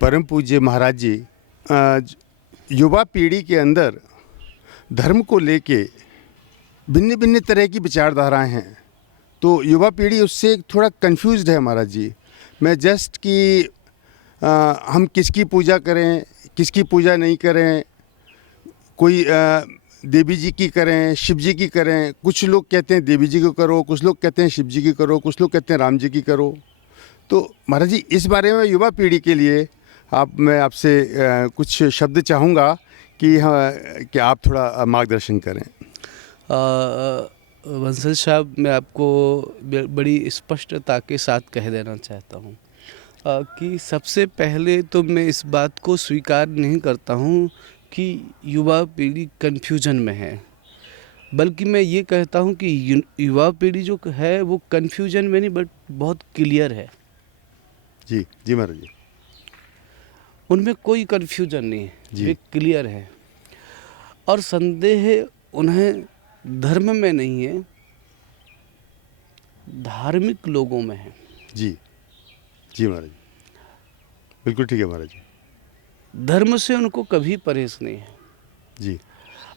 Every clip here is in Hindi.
परम पूज्य महाराज जी युवा पीढ़ी के अंदर धर्म को लेके भिन्न भिन्न तरह की विचारधाराएं हैं, तो युवा पीढ़ी उससे थोड़ा कंफ्यूज्ड है महाराज जी। मैं जस्ट कि हम किसकी पूजा करें, किसकी पूजा नहीं करें, कोई देवी जी की करें, शिव जी की करें। कुछ लोग कहते हैं देवी जी को करो, कुछ लोग कहते हैं शिव जी की करो, कुछ लोग कहते हैं राम जी की करो। तो महाराज जी इस बारे में युवा पीढ़ी के लिए मैं आपसे कुछ शब्द चाहूँगा कि आप थोड़ा मार्गदर्शन करें। बंसल साहब, मैं आपको बड़ी स्पष्टता के साथ कह देना चाहता हूँ कि सबसे पहले तो मैं इस बात को स्वीकार नहीं करता हूँ कि युवा पीढ़ी कन्फ्यूजन में है, बल्कि मैं ये कहता हूँ कि युवा पीढ़ी जो है वो कन्फ्यूजन में नहीं बट बहुत क्लियर है। जी जी महाराज जी, उनमें कोई कन्फ्यूजन नहीं है, वे क्लियर है। और संदेह उन्हें धर्म में नहीं है, धार्मिक लोगों में है। जी जी महाराज जी, बिल्कुल ठीक है महाराज जी। धर्म से उनको कभी परहेज नहीं है। जी,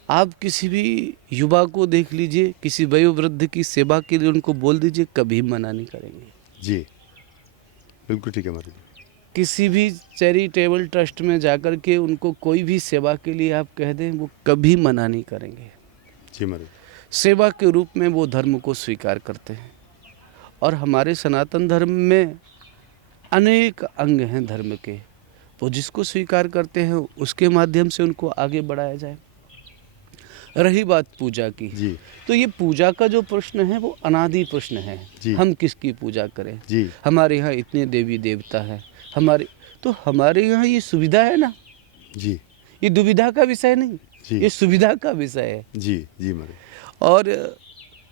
आप किसी भी युवा को देख लीजिए, किसी वयोवृद्ध की सेवा के लिए उनको बोल दीजिए, कभी मना नहीं करेंगे। जी बिल्कुल ठीक है महाराज जी। किसी भी चैरिटेबल ट्रस्ट में जाकर के उनको कोई भी सेवा के लिए आप कह दें, वो कभी मना नहीं करेंगे। जी महाराज, सेवा के रूप में वो धर्म को स्वीकार करते हैं। और हमारे सनातन धर्म में अनेक अंग हैं धर्म के, वो जिसको स्वीकार करते हैं उसके माध्यम से उनको आगे बढ़ाया जाए। रही बात पूजा की, जी तो ये पूजा का जो प्रश्न है वो अनादि प्रश्न है। हम किसकी पूजा करें? जी, हमारे यहाँ इतने देवी देवता है, हमारे यहाँ ये सुविधा है ना जी, ये दुविधा का विषय नहीं, जी, ये सुविधा का विषय है। जी जी महाराज, और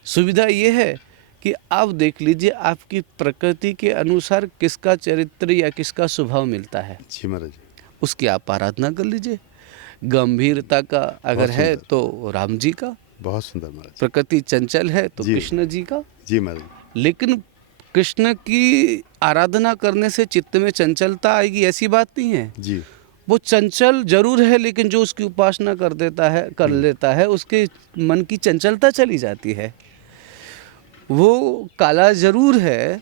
सुविधा ये है कि आप देख लीजिए आपकी प्रकृति के अनुसार किसका चरित्र या किसका स्वभाव मिलता है, जी महाराज, उसकी आप आराधना कर लीजिए। गंभीरता का अगर है तो राम जी का, बहुत सुंदर महाराज। प्रकृति चंचल है तो कृष्ण जी का। जी महाराज, लेकिन कृष्ण की आराधना करने से चित्त में चंचलता आएगी ऐसी बात नहीं है। जी, वो चंचल जरूर है, लेकिन जो उसकी उपासना कर लेता है उसके मन की चंचलता चली जाती है। वो काला जरूर है,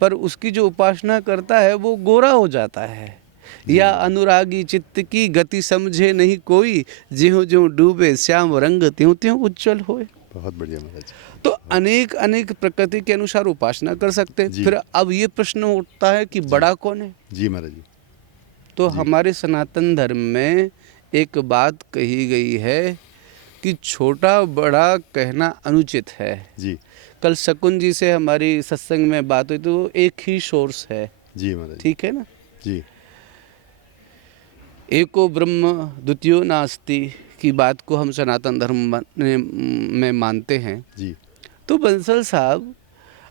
पर उसकी जो उपासना करता है वो गोरा हो जाता है। या अनुरागी चित्त की गति समझे नहीं कोई, ज्यों ज्यों डूबे श्याम रंग त्यों त्यों उज्जवल होए। बहुत बढ़िया महाराज। तो अनेक अनेक प्रकृति के अनुसार उपासना कर सकते हैं। फिर अब ये प्रश्न उठता है कि बड़ा कौन है? जी महाराज जी, तो हमारे सनातन धर्म में एक बात कही गई है कि छोटा बड़ा कहना अनुचित है। जी, कल शकुन जी से हमारी सत्संग में बात हुई तो एक ही सोर्स है। जी महाराज, ठीक है ना? जी, एको ब्रह्म द्वितीयो नास्ति की बात को हम सनातन धर्म में मानते हैं। जी, तो बंसल साहब,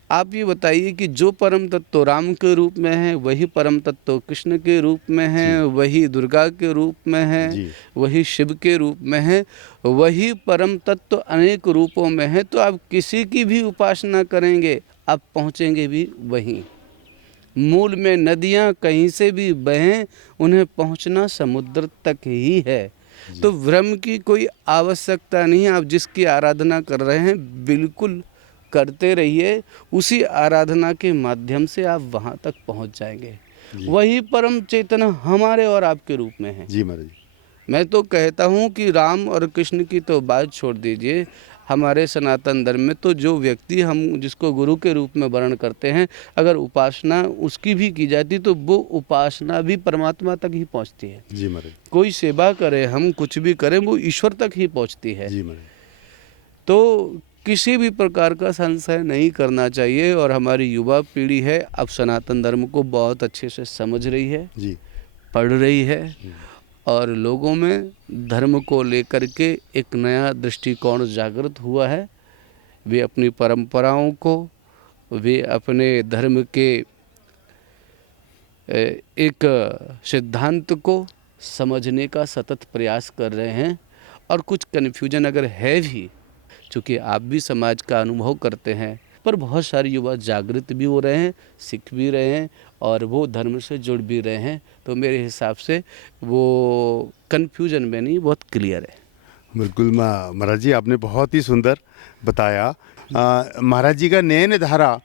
आप ये बताइए कि जो परम तत्व राम के रूप में है वही परम तत्व कृष्ण के रूप में है, वही दुर्गा के रूप में है, वही शिव के रूप में है, वही परम तत्व अनेक रूपों में है। तो आप किसी की भी उपासना करेंगे आप पहुँचेंगे भी वहीं। मूल में नदियाँ कहीं से भी बहें, उन्हें पहुँचना समुद्र तक ही है। तो भ्रम की कोई आवश्यकता नहीं है। आप जिसकी आराधना कर रहे हैं बिल्कुल करते रहिए, उसी आराधना के माध्यम से आप वहाँ तक पहुँच जाएंगे। वही परम चेतना हमारे और आपके रूप में है। जी महाराज, मैं तो कहता हूँ कि राम और कृष्ण की तो बात छोड़ दीजिए, हमारे सनातन धर्म में तो जो व्यक्ति हम जिसको गुरु के रूप में वर्ण करते हैं, अगर उपासना उसकी भी की जाती तो वो उपासना भी परमात्मा तक ही पहुँचती है। जी महाराज, कोई सेवा करे, हम कुछ भी करें, वो ईश्वर तक ही पहुँचती है। जी महाराज, तो किसी भी प्रकार का संशय नहीं करना चाहिए। और हमारी युवा पीढ़ी है अब सनातन धर्म को बहुत अच्छे से समझ रही है, जी, पढ़ रही है, और लोगों में धर्म को लेकर के एक नया दृष्टिकोण जागृत हुआ है। वे अपनी परंपराओं को, वे अपने धर्म के एक सिद्धांत को समझने का सतत प्रयास कर रहे हैं। और कुछ कन्फ्यूजन अगर है भी, चूँकि आप भी समाज का अनुभव करते हैं, पर बहुत सारे युवा जागृत भी हो रहे हैं, सीख भी रहे हैं और वो धर्म से जुड़ भी रहे हैं। तो मेरे हिसाब से वो कन्फ्यूजन में नहीं, बहुत क्लियर है। बिल्कुल महाराज जी, आपने बहुत ही सुंदर बताया। महाराज जी का नयन धारा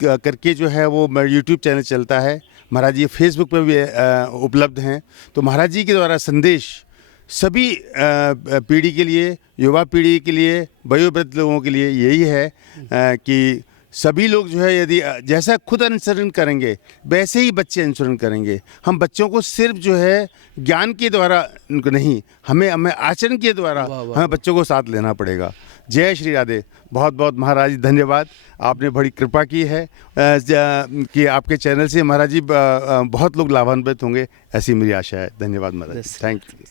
करके जो है वो यूट्यूब चैनल चलता है। महाराज जी फेसबुक पर भी उपलब्ध हैं। तो महाराज जी के द्वारा संदेश सभी पीढ़ी के लिए, युवा पीढ़ी के लिए, वयोवृद्ध लोगों के लिए यही है कि सभी लोग जो है यदि जैसा खुद अनुसरण करेंगे वैसे ही बच्चे अनुसरण करेंगे। हम बच्चों को सिर्फ जो है ज्ञान के द्वारा उनको नहीं, हमें आचरण के द्वारा हमें बच्चों को साथ लेना पड़ेगा। जय श्री राधे। बहुत बहुत महाराज जी धन्यवाद, आपने बड़ी कृपा की है कि आपके चैनल से महाराज जी बहुत लोग लाभान्वित होंगे, ऐसी मेरी आशा है। धन्यवाद महाराज, थैंक यू।